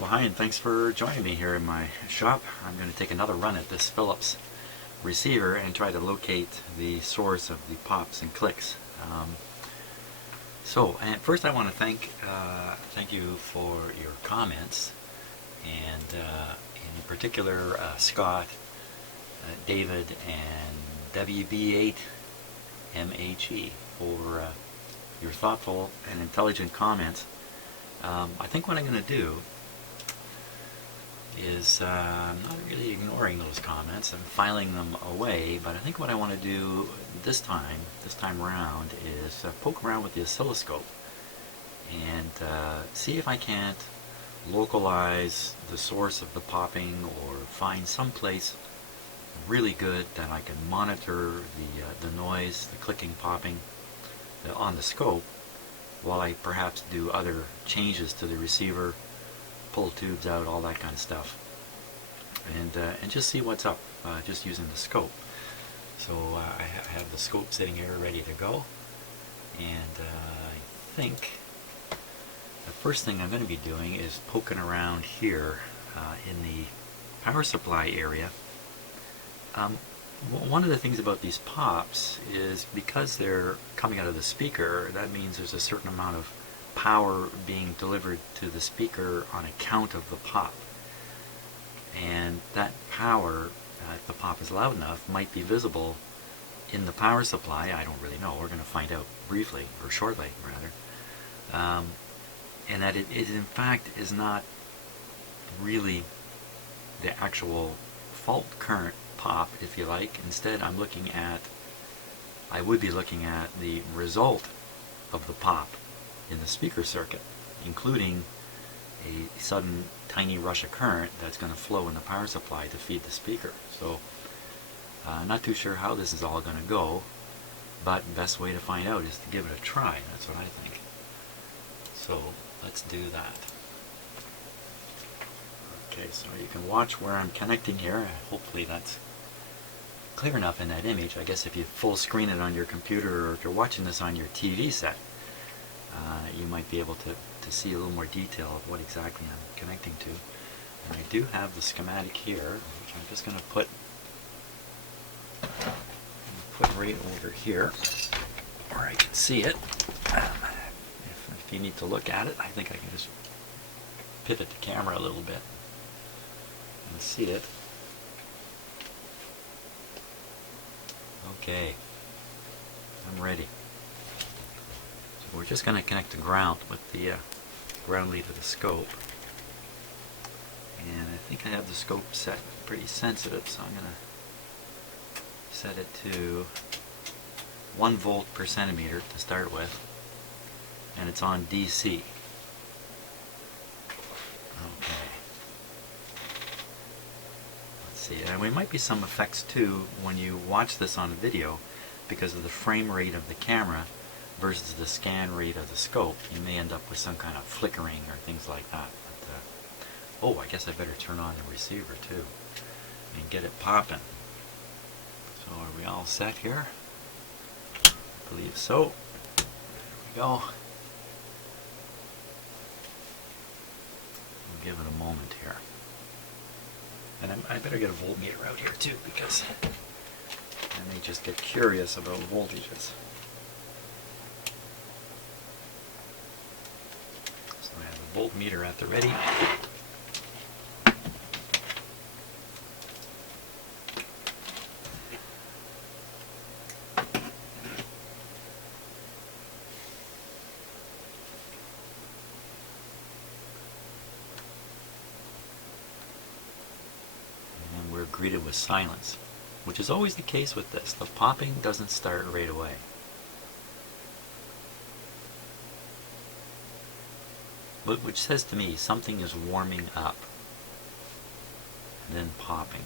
Well, hi, and thanks for joining me here in my shop. I'm going to take another run at this Philips receiver and try to locate the source of the pops and clicks. And first I want to thank you for your comments, and in particular Scott, David, and WB8MHE for your thoughtful and intelligent comments. I think what I'm going to do is I'm not really ignoring those comments. I'm filing them away, but I think what I want to do this time around is poke around with the oscilloscope and see if I can't localize the source of the popping, or find some place really good that I can monitor the noise, the clicking, popping on the scope, while I perhaps do other changes to the receiver, pull tubes out, all that kind of stuff, and just see what's up, just using the scope. So I have the scope sitting here ready to go, and I think the first thing I'm going to be doing is poking around here in the power supply area. One of the things about these pops is, because they're coming out of the speaker, that means there's a certain amount of power being delivered to the speaker on account of the pop. And that power, if the pop is loud enough, might be visible in the power supply. I don't really know. We're going to find out briefly, or shortly rather. And that it in fact is not really the actual fault current pop, if you like. Instead, I would be looking at the result of the pop in the speaker circuit, including a sudden tiny rush of current that's going to flow in the power supply to feed the speaker. So not too sure how this is all going to go, but the best way to find out is to give it a try. That's what I think. So let's do that. Okay, so you can watch where I'm connecting here. Hopefully that's clear enough in that image. I guess if you full screen it on your computer, or if you're watching this on your TV set, you might be able to see a little more detail of what exactly I'm connecting to. And I do have the schematic here, which I'm just going to put right over here where I can see it. If you need to look at it, I think I can just pivot the camera a little bit and see it. Okay, I'm ready. So we're just going to connect the ground with the ground lead of the scope. And I think I have the scope set pretty sensitive, so I'm going to set it to 1 volt per centimeter to start with. And it's on DC. Okay. Let's see. And there might be some effects too when you watch this on video, because of the frame rate of the camera versus the scan rate of the scope. You may end up with some kind of flickering or things like that. But, oh, I guess I better turn on the receiver too and get it popping. So are we all set here? I believe so. There we go. We'll give it a moment here. And I better get a voltmeter out here too, because I may just get curious about voltages. So I have a voltmeter at the ready. And we're greeted with silence, which is always the case with this. The popping doesn't start right away. Which says to me something is warming up and then popping.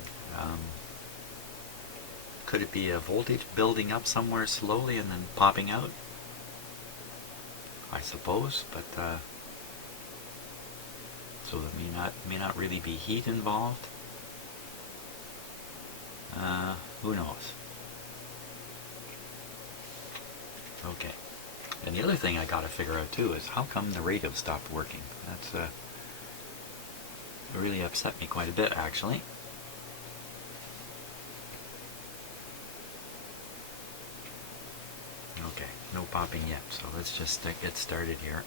Could it be a voltage building up somewhere slowly and then popping out? I suppose, but so there may not really be heat involved. Who knows? Okay. And the other thing I got to figure out too is how come the radio stopped working. That's It really upset me quite a bit, actually. Okay, no popping yet, so let's just get started here.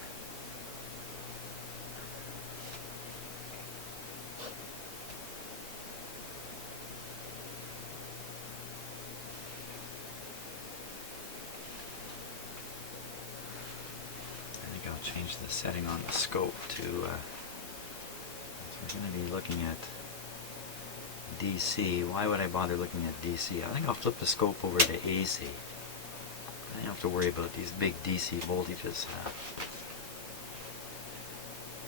I think I'll change the setting on the scope to, we're going to be looking at DC. Why would I bother looking at DC? I think I'll flip the scope over to AC. I don't have to worry about these big DC voltages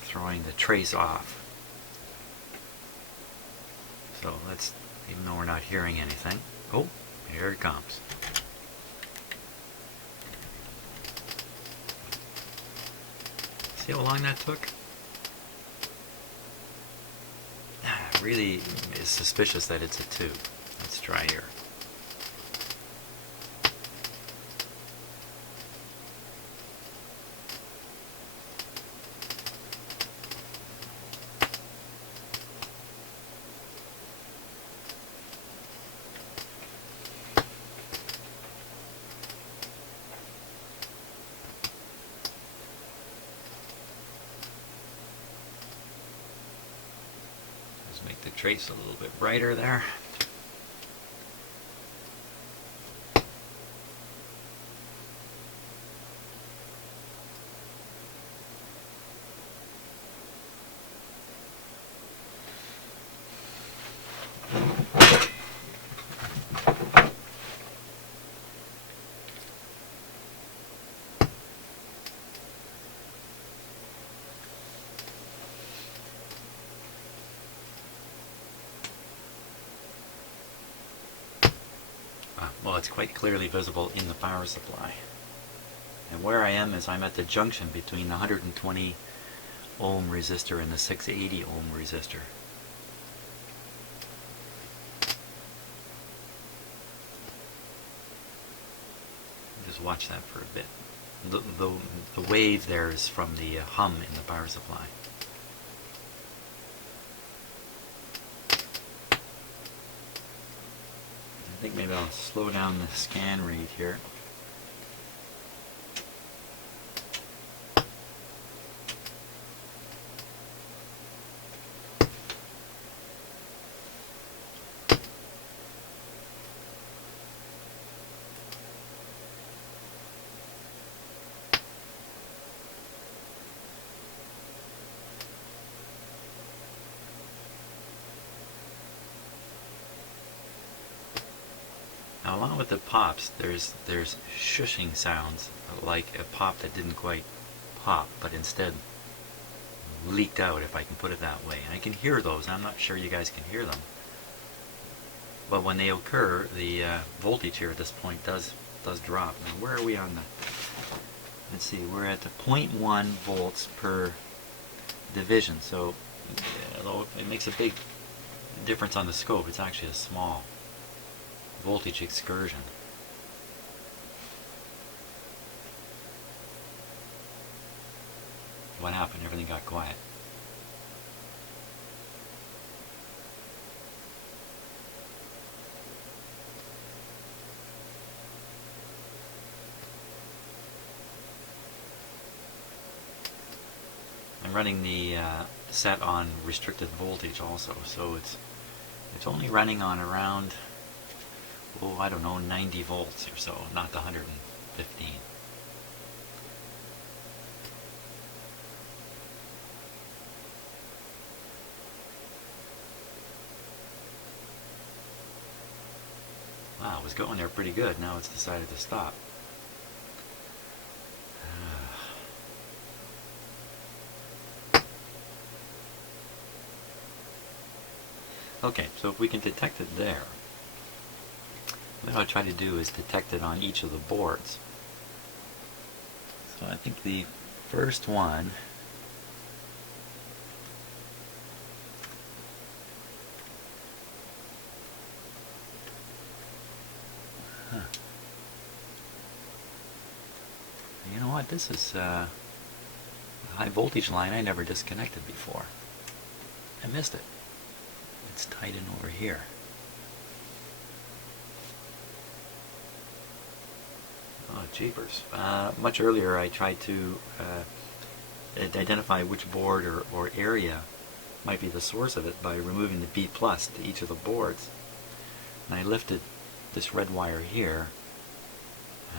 throwing the trace off. So let's, even though we're not hearing anything, oh, here it comes. See how long that took? It really is suspicious that it's a 2. Let's try here. Make the trace a little bit brighter there. Well, it's quite clearly visible in the power supply. And where I am is I'm at the junction between the 120 ohm resistor and the 680 ohm resistor. Just watch that for a bit. The wave there is from the hum in the power supply. I think maybe I'll slow down the scan rate here. Now, along with the pops, there's shushing sounds, like a pop that didn't quite pop, but instead leaked out, if I can put it that way. And I can hear those. I'm not sure you guys can hear them. But when they occur, the voltage here at this point does drop. Now, where are we on the... Let's see, we're at the 0.1 volts per division. So, although it makes a big difference on the scope, it's actually a small voltage excursion. What happened? Everything got quiet. I'm running the set on restricted voltage also, so it's only running on around, oh, I don't know, 90 volts or so, not the 115. Wow, it was going there pretty good. Now it's decided to stop. Okay, so if we can detect it there, what I'll try to do is detect it on each of the boards. So I think the first one, you know what, this is a high voltage line I never disconnected before. I missed it. It's tied in over here. Oh, jeepers. Much earlier I tried to identify which board or area might be the source of it by removing the B plus to each of the boards. And I lifted this red wire here,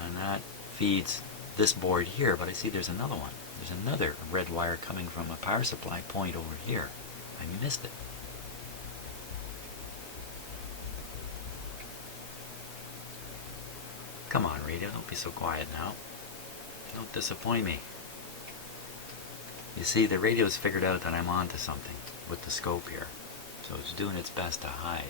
and that feeds this board here, but I see there's another one. There's another red wire coming from a power supply point over here. I missed it. Come on, radio, don't be so quiet now. Don't disappoint me. You see, the radio's figured out that I'm onto something with the scope here, so it's doing its best to hide.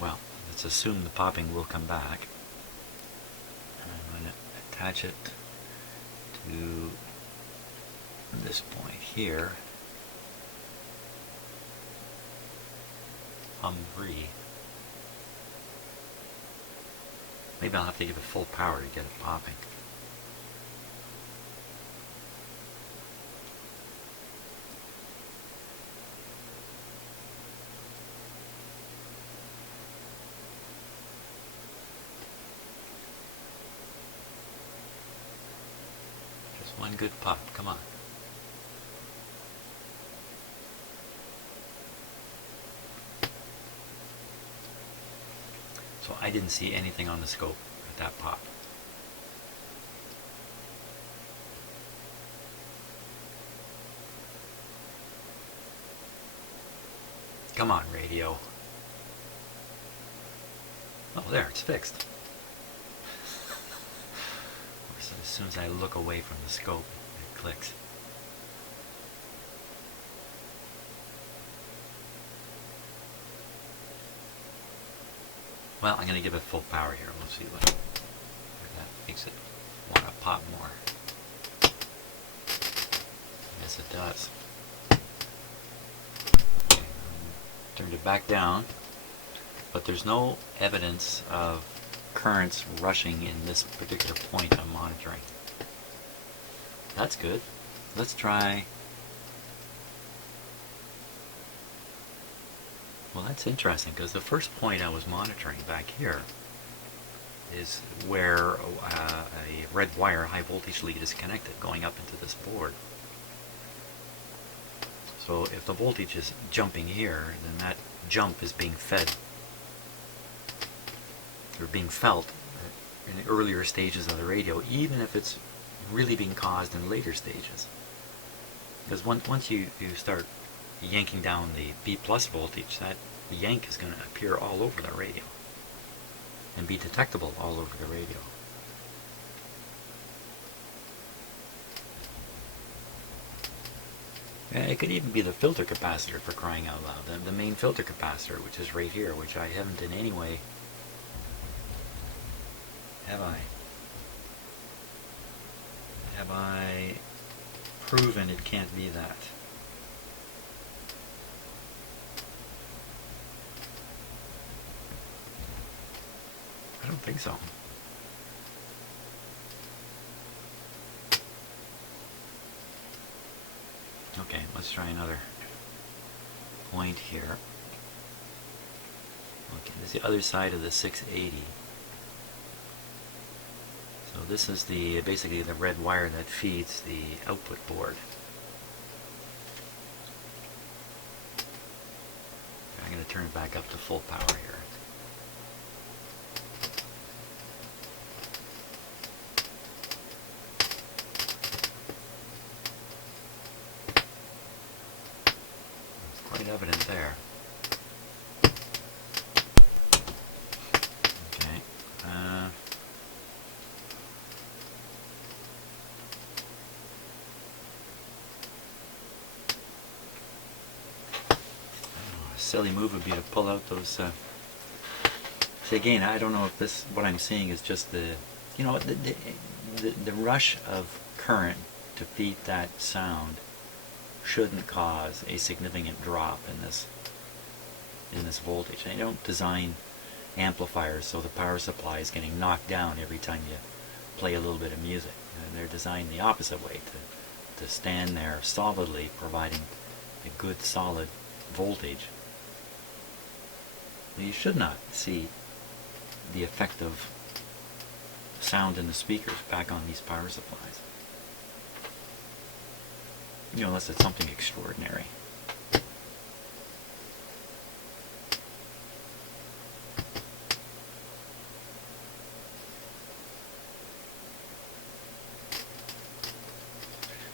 Well, let's assume the popping will come back. I'm going to attach it to this point here. Free. Maybe I'll have to give it full power to get it popping. Just one good pop, come on. So I didn't see anything on the scope at that pop. Come on, radio. Oh, there, it's fixed. As soon as I look away from the scope, it clicks. Well, I'm going to give it full power here. We'll see what that makes it want to pop more. Yes, it does. Okay, turned it back down, but there's no evidence of currents rushing in this particular point I'm monitoring. That's good. Let's try. Well, that's interesting, because the first point I was monitoring back here is where a red wire high voltage lead is connected going up into this board. So if the voltage is jumping here, then that jump is being fed or being felt in the earlier stages of the radio, even if it's really being caused in later stages. Because once you start yanking down the B plus voltage, that yank is going to appear all over the radio and be detectable all over the radio. It could even be the filter capacitor, for crying out loud, the main filter capacitor, which is right here, which I haven't in any way, have I proven it can't be that. I don't think so. Okay, let's try another point here. Okay, this is the other side of the 680. So this is basically the red wire that feeds the output board. I'm going to turn it back up to full power here. Evident there. Okay. A silly move would be to pull out those. See, again, I don't know if this, what I'm seeing is just the rush of current to feed that sound shouldn't cause a significant drop in this voltage. I don't design amplifiers, so the power supply is getting knocked down every time you play a little bit of music. And they're designed the opposite way, to stand there solidly, providing a good solid voltage. You should not see the effect of sound in the speakers back on these power supplies. Unless it's something extraordinary.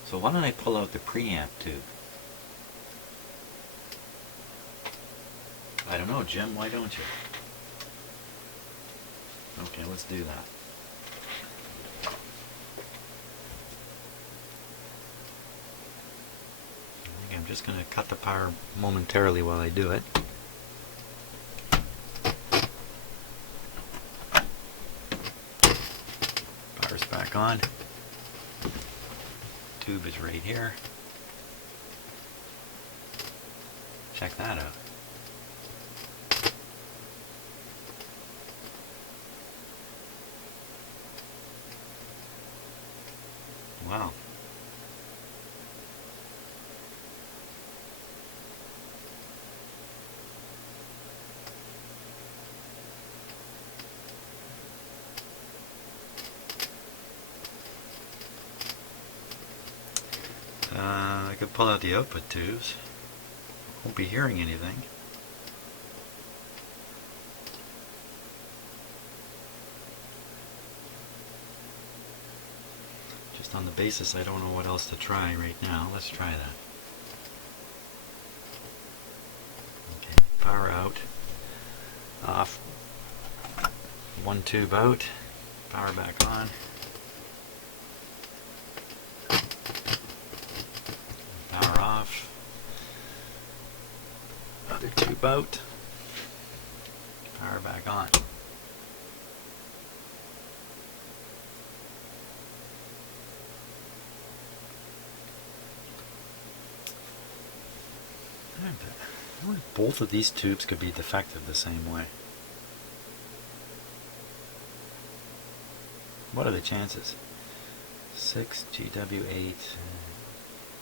So why don't I pull out the preamp tube? I don't know, Jim, why don't you? Okay, let's do that. I'm just going to cut the power momentarily while I do it. Power's back on. Tube is right here. Check that out. Wow. I could pull out the output tubes. Won't be hearing anything. Just on the basis I don't know what else to try right now. Let's try that. Okay, power out. Off. One tube out. Power back on. Power off. Other tube out. Power back on. I wonder if both of these tubes could be defective the same way. What are the chances? 6, GW8,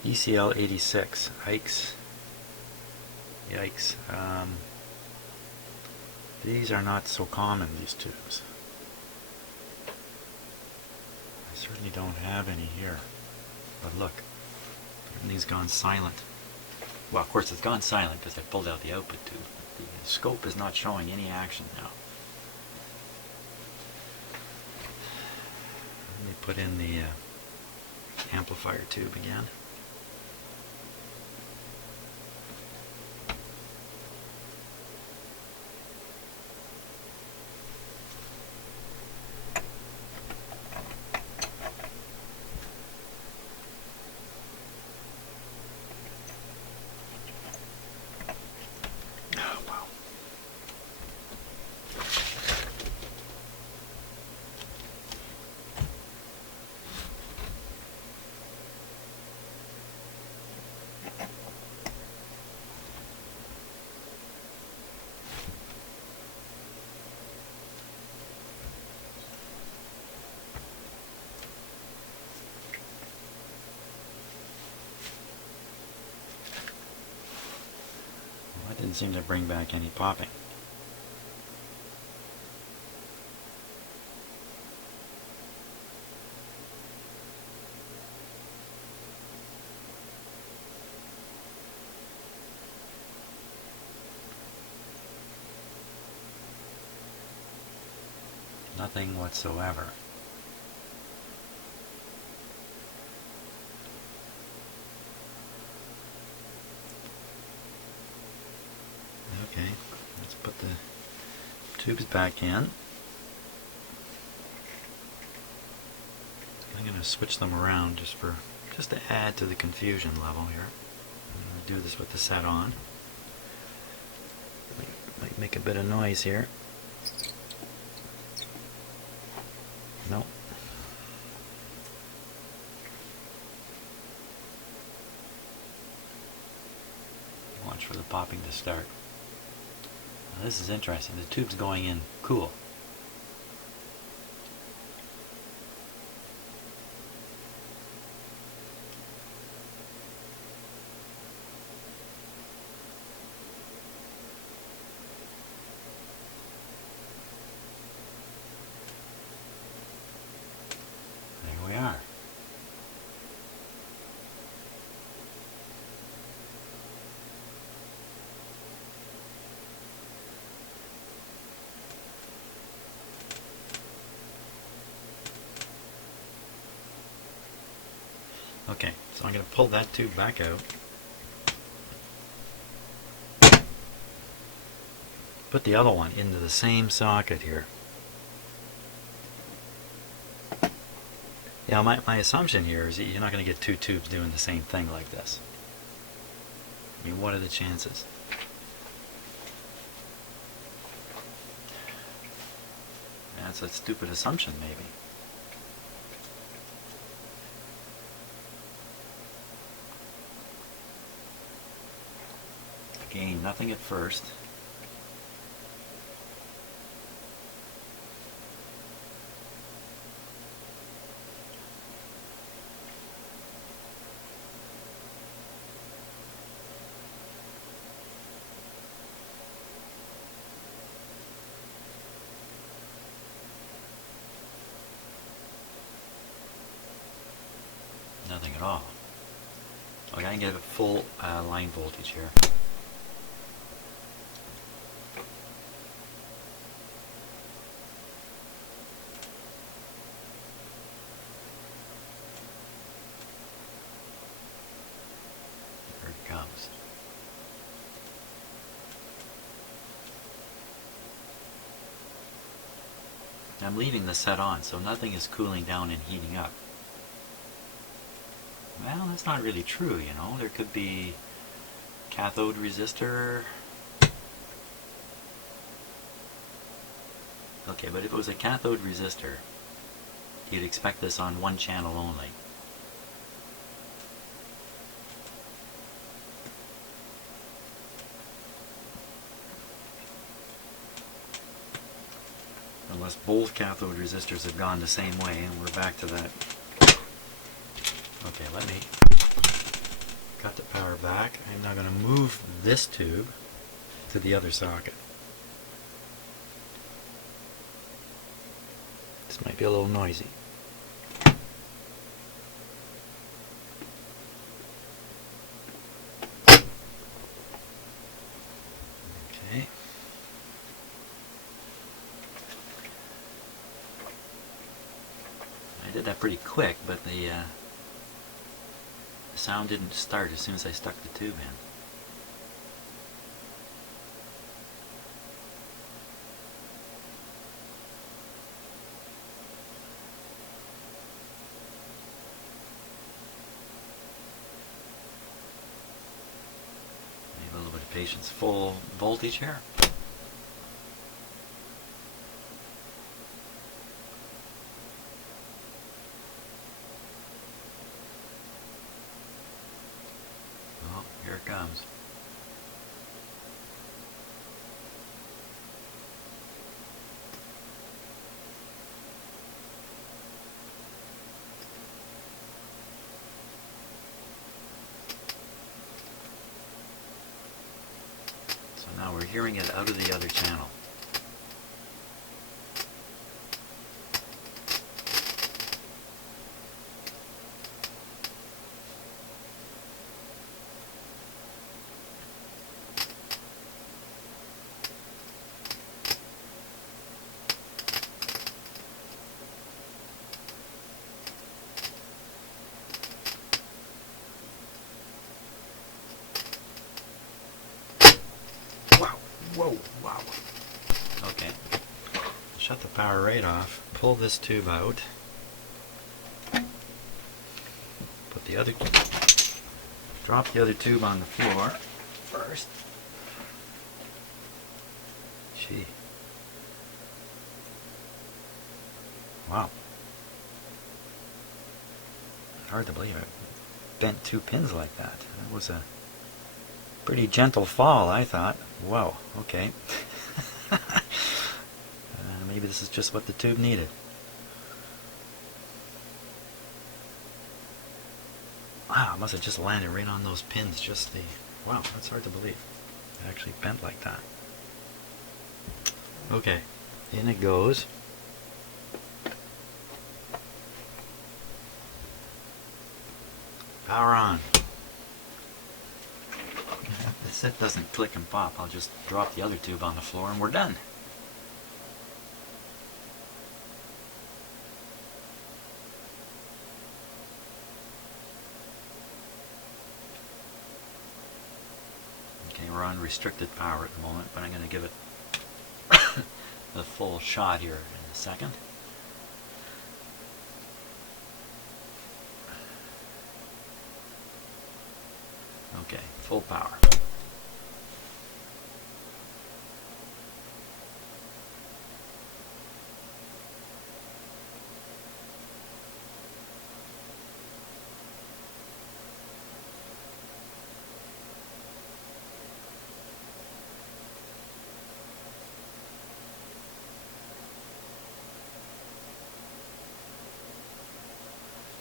ECL 86, yikes. Yikes. These are not so common, these tubes. I certainly don't have any here. But look, everything's gone silent. Well, of course it's gone silent because I pulled out the output tube. The scope is not showing any action now. Let me put in the amplifier tube again. That didn't seem to bring back any popping. Nothing whatsoever. Okay, let's put the tubes back in. I'm going to switch them around just to add to the confusion level here. I'm going to do this with the set on. Might make a bit of noise here. Nope. Watch for the popping to start. This is interesting. The tube's going in cool. There we are. Okay, so I'm going to pull that tube back out. Put the other one into the same socket here. Yeah, my assumption here is that you're not going to get two tubes doing the same thing like this. I mean, what are the chances? That's a stupid assumption, maybe. Again, nothing at first. Nothing at all. Okay, I can get a full line voltage here. Here it comes. I'm leaving the set on, so nothing is cooling down and heating up. Well, that's not really true, you know. There could be cathode resistor. Okay, but if it was a cathode resistor, you'd expect this on one channel only. Unless both cathode resistors have gone the same way, and we're back to that. Okay, let me cut the power back. I'm now going to move this tube to the other socket. This might be a little noisy. Okay. I did that pretty quick, but the sound didn't start as soon as I stuck the tube in. Need a little bit of patience. Full voltage here. Here it comes. So now we're hearing it out of the other channel. Whoa, wow. Okay. Shut the power right off. Pull this tube out. Put the other, drop the other tube on the floor first. Gee. Wow. Hard to believe it. Bent two pins like that. That was a pretty gentle fall, I thought. Whoa, okay. this is just what the tube needed. Wow, it must have just landed right on those pins. Wow, that's hard to believe. It actually bent like that. Okay, in it goes. Power on. If the set doesn't click and pop, I'll just drop the other tube on the floor and we're done. Okay, we're on restricted power at the moment, but I'm going to give it the full shot here in a second. Okay, full power.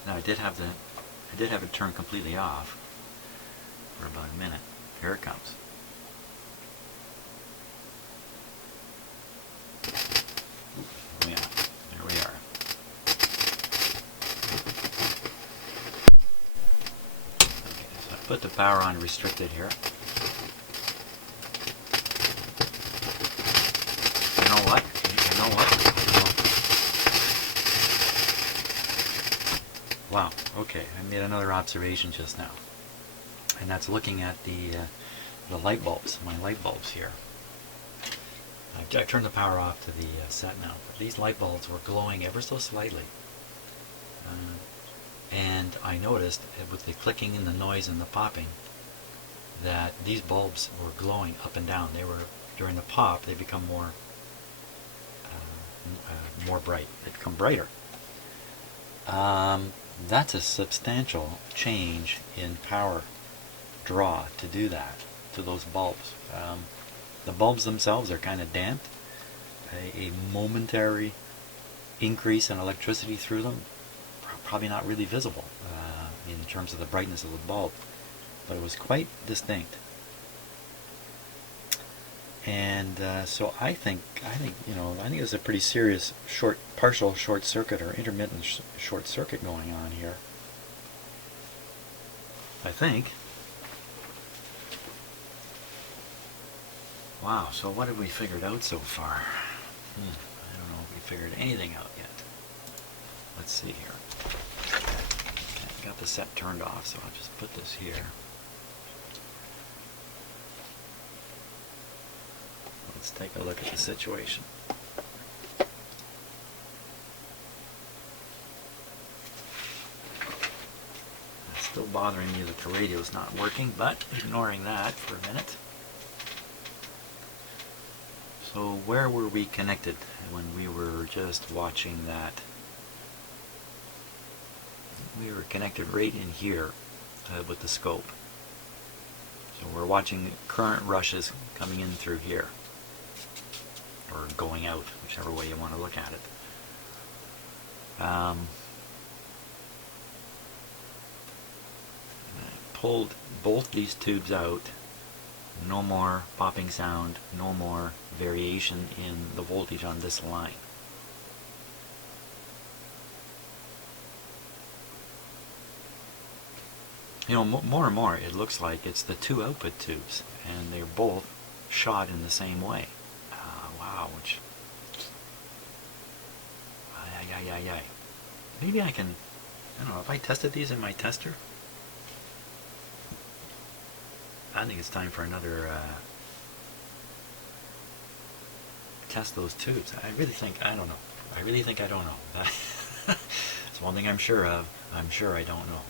Now I did have it turned completely off for about a minute. Here it comes. Oh yeah, there we are. Okay, so I put the power on restricted here. You know what? Wow, okay, I made another observation just now. And that's looking at the light bulbs, my light bulbs here. I turned the power off to the set now. But these light bulbs were glowing ever so slightly. And I noticed with the clicking and the noise and the popping that these bulbs were glowing up and down. They were, during the pop, they become more bright. They become brighter. That's a substantial change in power draw to do that to those bulbs. The bulbs themselves are kind of damped. A momentary increase in electricity through them, probably not really visible in terms of the brightness of the bulb, but it was quite distinct. And so I think it was a pretty serious partial short circuit or intermittent short circuit going on here. I think. Wow, so what have we figured out so far? I don't know if we figured anything out yet. Let's see here. Okay, I got the set turned off, so I'll just put this here. Let's take a look at the situation. It's still bothering me that the radio's not working, but ignoring that for a minute. So where were we connected when we were just watching that? We were connected right in here with the scope. So we're watching current rushes coming in through here, or going out, whichever way you want to look at it. I pulled both these tubes out. No more popping sound, no more variation in the voltage on this line. You know, more and more it looks like it's the two output tubes, and they're both shot in the same way. Wow, which... Maybe I can... I don't know, if I tested these in my tester? I think it's time for another test those tubes. I really think I don't know. That's one thing I'm sure of. I'm sure I don't know.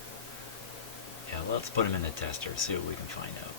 Yeah, let's put them in the tester, see what we can find out.